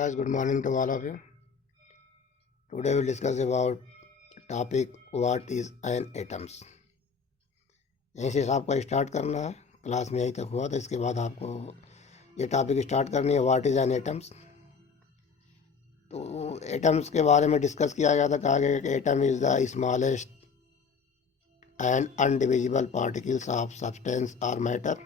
Guys, good morning to all of you. Today we'll discuss about topic what is an atoms. यहीं से आपको start करना है. Class में यहीं तक हुआ था. इसके बाद आपको ये टॉपिक स्टार्ट करनी है व्हाट इज एन एटम्स. तो एटम्स के बारे में डिस्कस किया गया था. कहा गया कि atom is the smallest and undivisible particles of substance और मैटर.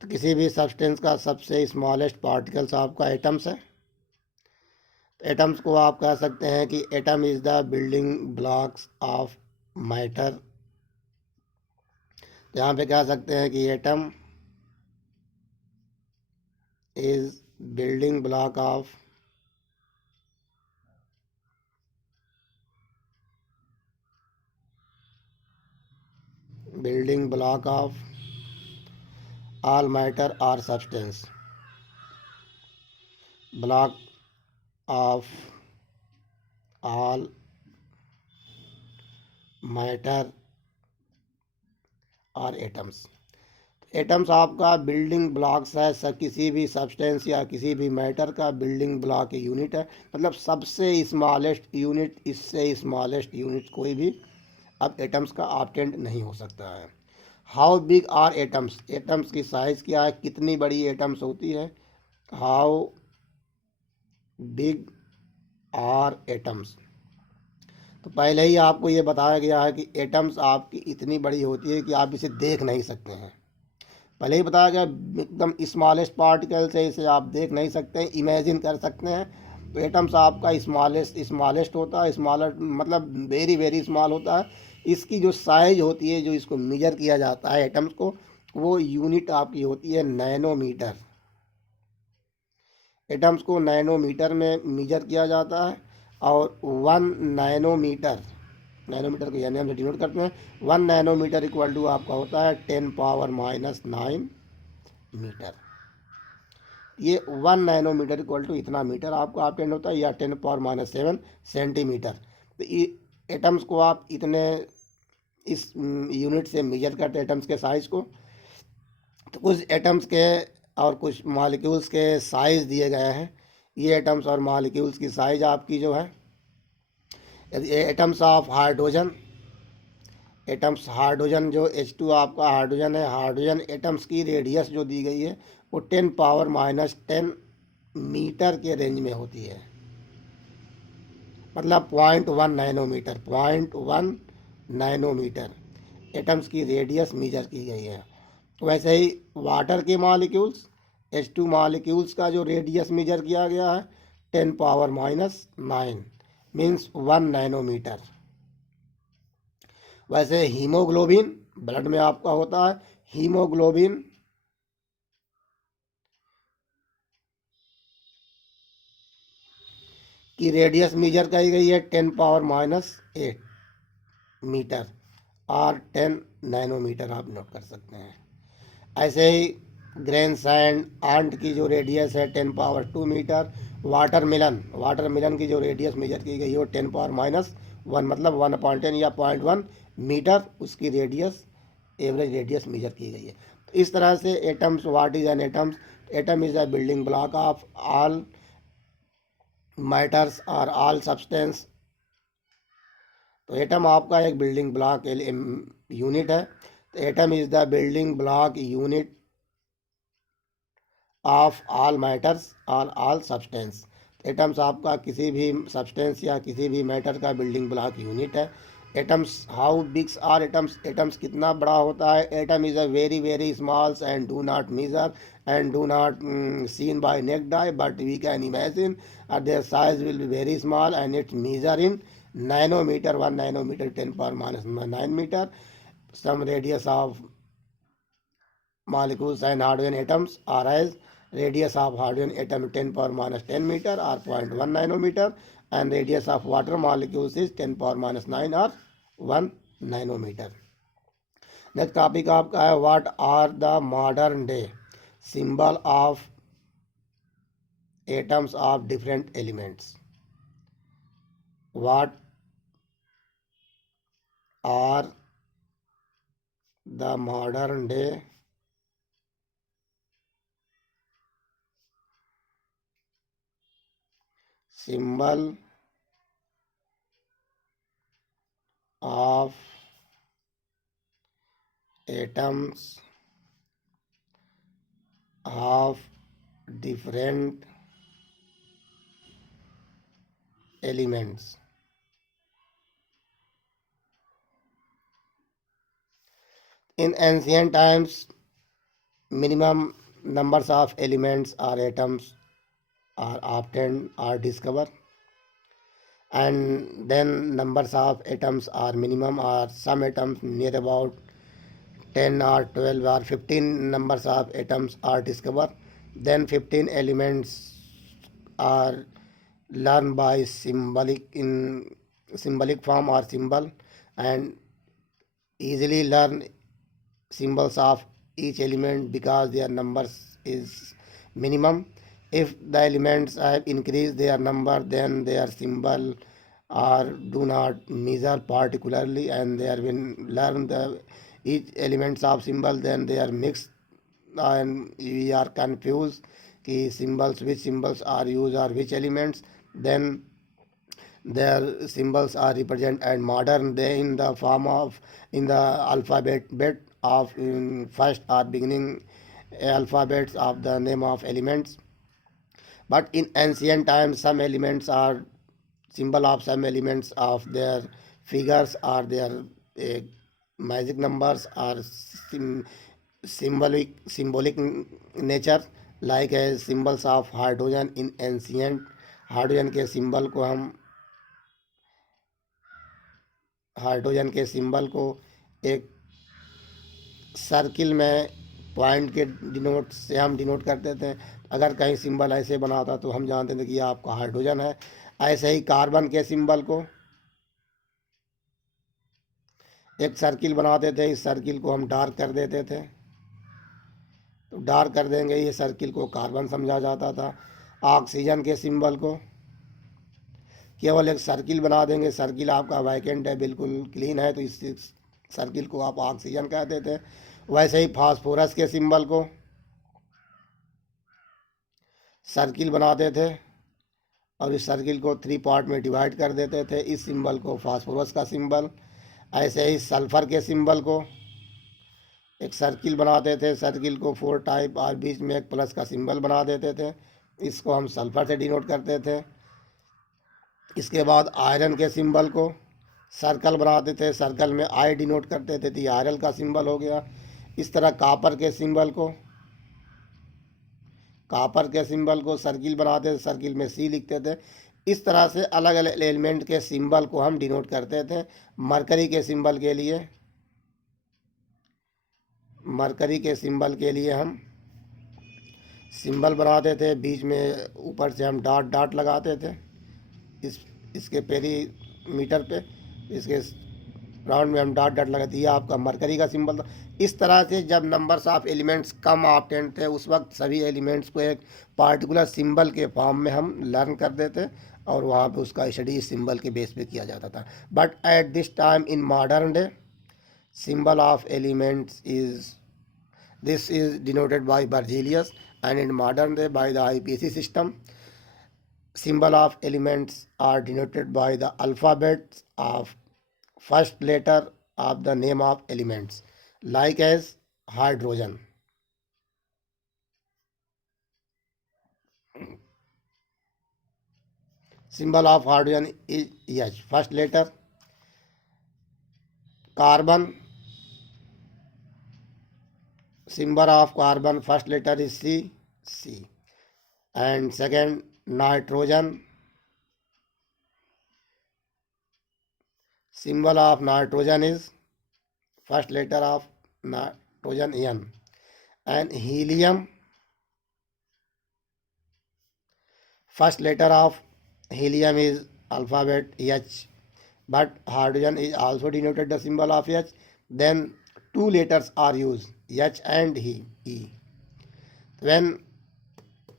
तो किसी भी सब्सटेंस का सबसे स्मॉलेस्ट पार्टिकल्स आपका एटम्स है. एटम्स को आप कह सकते हैं कि atom is the building blocks of matter. यहाँ पे कह सकते हैं कि atom is building block of all matter और substance. Block of all matter और एटम्स. एटम्स आपका बिल्डिंग ब्लॉक्स है. सब किसी भी सब्सटेंस या किसी भी मैटर का बिल्डिंग ब्लॉक यूनिट है. मतलब सबसे स्मॉलेस्ट यूनिट, इससे स्मॉलेस्ट यूनिट कोई भी अब एटम्स का ऑब्टेंड नहीं हो सकता है. How big are atoms. Atoms की साइज़ क्या है, कितनी बड़ी एटम्स होती है. How big are atoms. तो पहले ही आपको ये बताया गया है कि एटम्स आपकी इतनी बड़ी होती है कि आप इसे देख नहीं सकते हैं. पहले ही बताया गया एकदम स्मॉलेस्ट पार्टिकल से इसे आप देख नहीं सकते हैं, इमेजिन कर सकते हैं. तो एटम्स आपका स्मॉलेस्ट होता है. स्मॉलर मतलब वेरी वेरी स्मॉल होता है. इसकी जो साइज होती है, जो इसको मेजर किया जाता है एटम्स को, वो यूनिट आपकी होती है नैनोमीटर. एटम्स को नैनोमीटर में मेजर किया जाता है. और 1 नैनोमीटर, नैनोमीटर को यानी हम से डिनोट करते हैं. 1 नैनोमीटर इक्वल टू आपका होता है 10⁻⁹ मीटर. ये 1 नैनोमीटर इक्वल टू इतना मीटर आपको ऑब्टेन होता है, या 10⁻⁷ सेंटीमीटर. तो एटम्स को आप इतने इस यूनिट से मेजर करते हैं एटम्स के साइज़ को. तो कुछ एटम्स के और कुछ मॉलिक्यूल्स के साइज़ दिए गए हैं. ये एटम्स और मॉलिक्यूल्स की साइज़ आपकी जो है, atoms of hydrogen. Atoms hydrogen जो H2 आपका हाइड्रोजन है, हाइड्रोजन एटम्स की रेडियस जो दी गई है वो 10⁻⁻10 मीटर के रेंज में होती है. मतलब 0.1 नैनोमीटर, 0.1 नैनोमीटर एटम्स की रेडियस मेजर की गई है. वैसे ही वाटर के मॉलिक्यूल्स, H2 मॉलिक्यूल्स का जो रेडियस मेजर किया गया है 10⁻⁹ मीन्स 1 नैनोमीटर. वैसे हीमोग्लोबिन ब्लड में आपका होता है. हीमोग्लोबिन की रेडियस मेजर की गई है 10⁻⁸ मीटर और 10 नैनोमीटर आप नोट कर सकते हैं. ऐसे ही ग्रेन सैंड आंट की जो रेडियस है 10⁻² मीटर. वाटरमेलन की जो रेडियस मेजर की गई है वो 10⁻⁻1 मतलब 1/10 या 0.1 मीटर उसकी रेडियस, एवरेज रेडियस मेजर की गई है. तो इस तरह से atoms, what is an atoms. Atom is a building block of all matters और ऑल सब्सटेंस. तो एटम आपका एक बिल्डिंग ब्लॉक यूनिट है. तो atom is the building block unit of all matters और ऑल सब्सटेंस. एटम्स आपका किसी भी सब्सटेंस या किसी भी मैटर का बिल्डिंग ब्लॉक यूनिट है. Atoms, how bigs are atoms. Atoms कितना बड़ा होता है. Atom is a very very smalls and do not measure and do not seen by naked eye, but we can imagine their size will be very small and it's measure in nanometer. 1 nanometer 10⁻⁹ meter. Some radius of molecules and hydrogen atoms are as radius of hydrogen atom 10⁻⁻10 meter or 0.1 nanometer, and radius of water molecules is 10⁻⁹ or 1 nanometer. Next topic आपका है what are the modern day symbol of atoms of different elements. What are the modern day symbol of atoms of different elements. In ancient times, minimum numbers of elements or atoms are often are discovered, and then numbers of atoms are minimum, or some atoms near about 10 or 12 or 15 numbers of atoms are discovered. Then 15 elements are learned by symbolic form or symbol, and easily learn symbols of each element because their numbers is minimum. If the elements have increased their number, then their symbol or do not measure particularly, and they are when learn the each elements of symbol, then they are mixed, and we are confused कि symbols, which symbols are used or which elements. Then their symbols are represent and modern they in the form of in the alphabet bit of in first or beginning alphabets of the name of elements. But in ancient times, some elements are symbol of some elements of their figures or their uh, magic numbers or symbolic nature, like as symbols of hydrogen in ancient. Hydrogen के symbol को हम hydrogen के symbol को एक circle में point के denote से हम डिनोट करते थे। अगर कहीं सिंबल ऐसे बना था तो हम जानते थे कि ये आपका हाइड्रोजन है। ऐसे ही कार्बन के सिंबल को एक सर्किल बनाते थे, इस सर्किल को हम डार्क कर देते थे, तो डार्क कर देंगे ये सर्किल को कार्बन समझा जाता था। ऑक्सीजन के सिंबल को केवल एक सर्किल बना देंगे, सर्किल आपका वैकेंट है, बिल्कुल क्लीन है, तो इस सर्किल को आप ऑक्सीजन कहते थे। वैसे ही फास्फोरस के सिंबल को सर्किल बनाते थे और इस सर्किल को 3 पार्ट में डिवाइड कर देते थे, इस सिंबल को फास्फोरस का सिंबल। ऐसे ही सल्फर के सिंबल को एक सर्किल बनाते थे, सर्किल को 4 टाइप और बीच में एक प्लस का सिंबल बना देते थे, इसको हम सल्फर से डिनोट करते थे। इसके बाद आयरन के सिंबल को सर्कल बनाते थे, सर्कल में आई डिनोट करते थे, तो ये आयरन का सिंबल हो गया। इस तरह कापर के सिंबल को सर्किल बनाते थे, सर्किल में सी लिखते थे। इस तरह से अलग अलग एलिमेंट के सिंबल को हम डिनोट करते थे। मरकरी के सिंबल के लिए हम सिंबल बनाते थे, बीच में ऊपर से हम डॉट डॉट लगाते थे इसके पेरीमीटर पे, इसके राउंड में हम डॉट डॉट लगाते, ये आपका मरकरी का सिंबल था। इस तरह से जब नंबर्स ऑफ एलिमेंट्स कम ऑप्टेंट थे, उस वक्त सभी एलिमेंट्स को एक पार्टिकुलर सिंबल के फॉर्म में हम लर्न कर देते और वहाँ पे उसका स्टडी सिंबल के बेस पे किया जाता था। But at this time in modern day, symbol of elements is denoted by Berzelius, and in modern day by the IPC system. Symbol of elements are denoted by the alphabets of first letter of the name of elements, like as hydrogen. Symbol of hydrogen is H, first letter. Carbon, symbol of carbon first letter is C. And second, nitrogen, symbol of nitrogen is first letter of nitrogen N. And helium, first letter of helium is alphabet H, but hydrogen is also denoted the symbol of H. Then 2 letters are used, H and E. When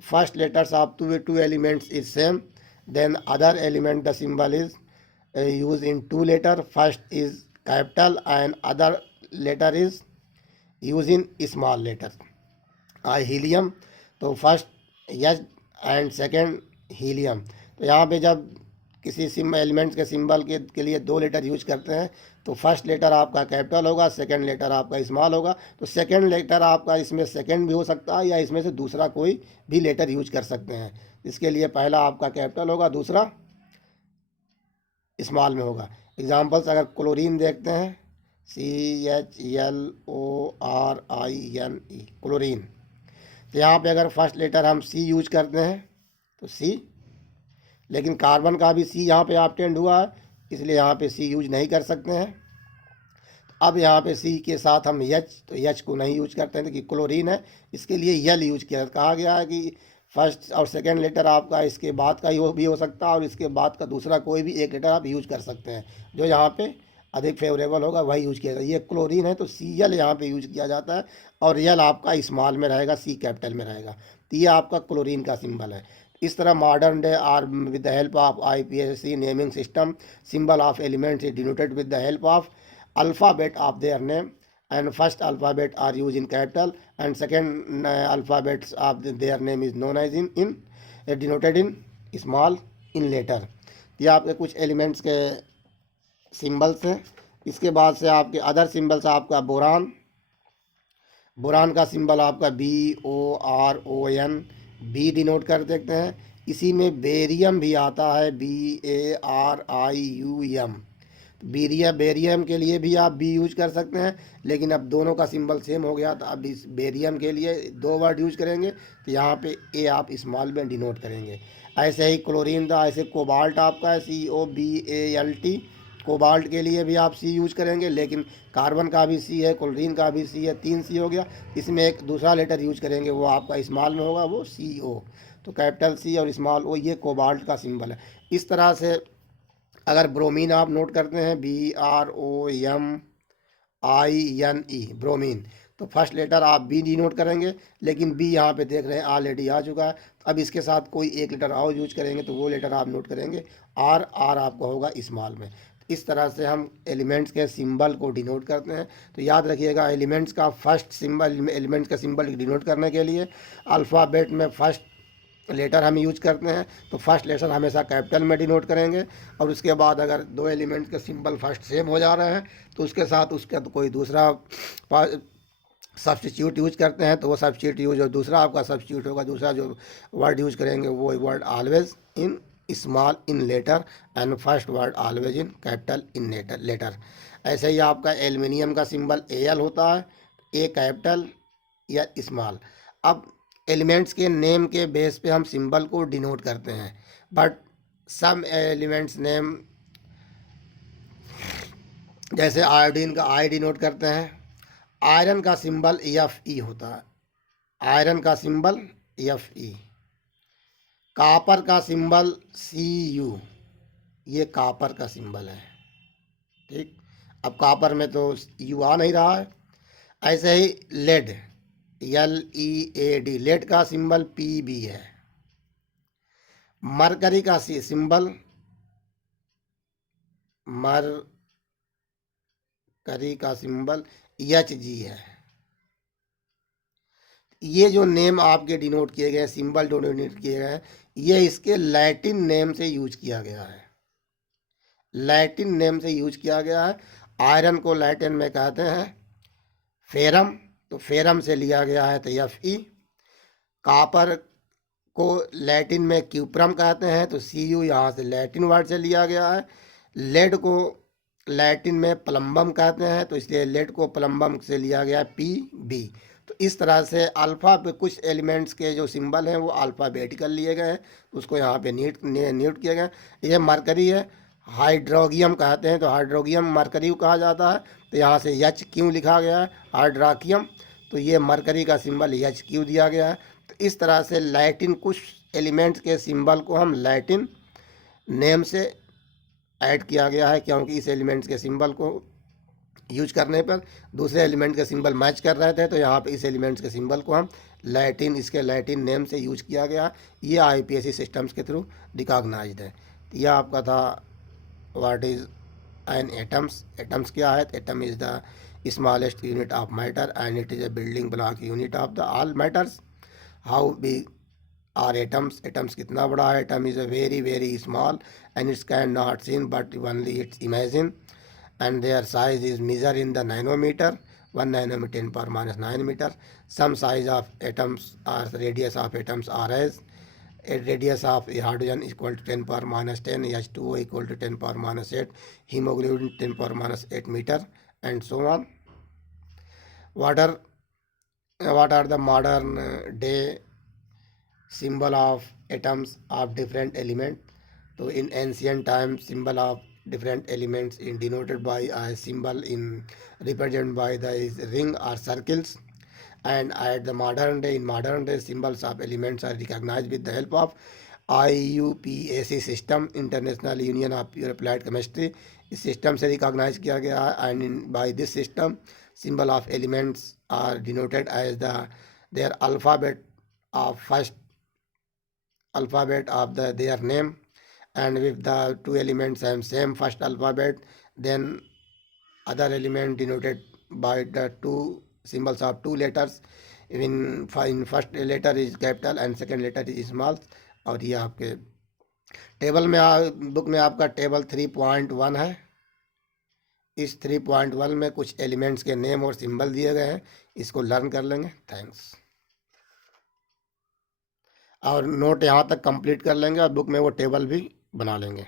first letters of two elements is same, then other element the symbol is used in 2 letter. First is capital and other letter is used in small letter. Helium, so first H and second helium, तो यहाँ पे जब किसी elements के symbol के लिए दो letter use करते हैं तो फर्स्ट लेटर आपका कैपिटल होगा, सेकंड लेटर आपका स्मॉल होगा। तो सेकंड लेटर आपका इसमें सेकंड भी हो सकता है या इसमें से दूसरा कोई भी लेटर यूज कर सकते हैं। इसके लिए पहला आपका कैपिटल होगा, दूसरा स्मॉल में होगा। एग्जाम्पल्स अगर क्लोरीन देखते हैं, CHLORINE, क्लोरीन। तो यहाँ पे अगर फर्स्ट लेटर हम C यूज करते हैं तो C, लेकिन कार्बन का भी C यहाँ पे ऑब्टेंड हुआ है, इसलिए यहाँ पे C यूज नहीं कर सकते हैं। अब यहाँ पे C के साथ हम H, तो H को नहीं यूज करते हैं कि क्लोरीन है, इसके लिए L यूज किया। कहा गया है कि फर्स्ट और सेकंड लेटर आपका इसके बाद का ही भी हो सकता है और इसके बाद का दूसरा कोई भी एक लेटर आप यूज कर सकते हैं, जो यहाँ पे अधिक फेवरेबल होगा वही यूज किया जाता है। ये क्लोरीन है तो CL यहाँ पे यूज किया जाता है और L आपका स्मॉल में रहेगा, C कैपिटल में रहेगा। तो ये आपका क्लोरीन का सिंबल है। इस तरह modern day are with the help of IPSC naming system, symbol of elements is denoted with the help of alphabet of their name, and first alphabet are used in capital and second alphabets of their name is known as in denoted in small in letter। ये आपके कुछ elements के symbols हैं। इसके बाद से आपके other symbols आपका बोरान, बोरान का सिंबल आपका BORON, बी डिनोट कर देते हैं। इसी में बेरियम भी आता है, BARIUM। बेरियम के लिए भी आप बी यूज कर सकते हैं, लेकिन अब दोनों का सिंबल सेम हो गया तो अब इस बेरियम के लिए दो वर्ड यूज करेंगे, तो यहाँ पे ए आप स्मॉल में डिनोट करेंगे। ऐसे ही क्लोरीन था, ऐसे कोबाल्ट आपका है, COBALT, कोबाल्ट के लिए भी आप C यूज करेंगे, लेकिन कार्बन का भी C है, क्लोरीन का भी C है, 3 C हो गया। इसमें एक दूसरा लेटर यूज करेंगे, वो आपका स्मॉल में होगा, वो CO। तो कैपिटल C और स्मॉल O, ये कोबाल्ट का सिंबल है। इस तरह से अगर ब्रोमीन आप नोट करते हैं, BROMINE, ब्रोमीन, तो फर्स्ट लेटर आप बी डिनोट करेंगे, लेकिन बी यहाँ पे देख रहे हैं ऑलरेडी आ चुका है। अब इसके साथ कोई एक लेटर और यूज करेंगे तो वो लेटर आप नोट करेंगे आर आपका होगा स्मॉल में। इस तरह से हम एलिमेंट्स के सिंबल को डिनोट करते हैं। तो याद रखिएगा, एलिमेंट्स का फर्स्ट सिंबल, एलिमेंट्स का सिंबल डिनोट करने के लिए अल्फ़ाबेट में फर्स्ट लेटर हम यूज करते हैं, तो फर्स्ट लेटर हमेशा कैपिटल में डिनोट करेंगे। और उसके बाद अगर दो एलिमेंट्स के सिंबल फर्स्ट सेम हो जा रहे हैं तो उसके साथ उसका तो कोई दूसरा सब्स्टिट्यूट यूज करते हैं, तो वो सब्स्टिट्यूट यूज, और दूसरा आपका सब्स्टिट्यूट होगा, दूसरा जो वर्ड यूज करेंगे वो word always in small in letter and first word always in capital in letter. ऐसे ही आपका एल्युमिनियम का सिंबल AL होता है, ए कैपिटल या स्मॉल। अब एलिमेंट्स के नेम के बेस पे हम सिंबल को डिनोट करते हैं, बट सम एलिमेंट्स नेम, जैसे आयोडीन का I डिनोट करते हैं। आयरन का सिंबल FE होता है, आयरन का सिंबल FE। कापर का सिंबल CU, ये कापर का सिंबल है, ठीक। अब कापर में तो U आ नहीं रहा है। ऐसे ही लेड, LEAD, लेड का सिंबल PB है। मरकरी का सिंबल, मरकरी का सिंबल HG है। ये जो नेम आपके डिनोट किए गए, सिंबल जो डिनोट किए गए हैं, ये इसके लैटिन नेम से यूज किया गया है, लैटिन नेम से यूज किया गया है। आयरन को लैटिन में कहते हैं फेरम, तो फेरम से लिया गया है तो FE। कापर को लैटिन में क्यूप्रम कहते हैं, तो CU यहाँ से लैटिन वर्ड से लिया गया है। लेड को लैटिन में प्लम्बम कहते हैं, तो इसलिए लेड को प्लम्बम से लिया गया है PB। तो इस तरह से अल्फ़ा पे कुछ एलिमेंट्स के जो सिंबल हैं वो अल्फ़ाबेटिकल लिए गए हैं, उसको यहाँ पे न्यूट किया गया। ये मरकरी है, हाइड्रोगियम कहते हैं, तो हाइड्रोगियम मरकरी को कहा जाता है, तो यहाँ से HQ लिखा गया है, हाइड्राकियम, तो ये मरकरी का सिंबल HQ दिया गया है। तो इस तरह से लैटिन कुछ एलिमेंट्स के सिंबल को हम लैटिन नेम से ऐड किया गया है, क्योंकि इस एलिमेंट्स के सिंबल को यूज करने पर दूसरे एलिमेंट के सिंबल मैच कर रहे थे, तो यहाँ पे इस एलिमेंट्स के सिंबल को हम लैटिन, इसके लैटिन नेम से यूज किया गया। ये IPSC सिस्टम्स के थ्रू रिकॉग्नाइज्ड है। यह आपका था what is an atoms. Atoms क्या है? Atom is the smallest unit of matter and it is a building block unit of the all matters. How be are atoms, atoms कितना बड़ा है, atom is a very very small and it's can not seen but only it's imagine, and their size is measured in the nanometer, 1 nanometer 10 power minus 9 meter. Some size of atoms or radius of atoms are as a radius of a hydrogen equal to 10 power minus 10, H2O equal to 10 power minus 8, hemoglobin 10 power minus 8 meter, and so on. What are the modern day symbol of atoms of different element? So in ancient times, symbol of different elements in denoted by a symbol in represented by the ring or circles. And at the modern day, in modern day, symbols of elements are recognized with the help of IUPAC system, International Union of Pure Applied Chemistry. इस system से recognise किया गया है, and in by this system symbol of elements are denoted as their alphabet of first alphabet of their name, and if the two elements have same first alphabet, then other element denoted by the two symbols of two letters. In first letter is capital and second letter is small. और ये आपके table में book में आपका table 3.1 है। इस 3.1 में कुछ एलिमेंट्स के नेम और सिंबल दिए गए हैं, इसको लर्न कर लेंगे। थैंक्स। और नोट यहाँ तक कंप्लीट कर लेंगे और बुक में वो टेबल भी बना लेंगे।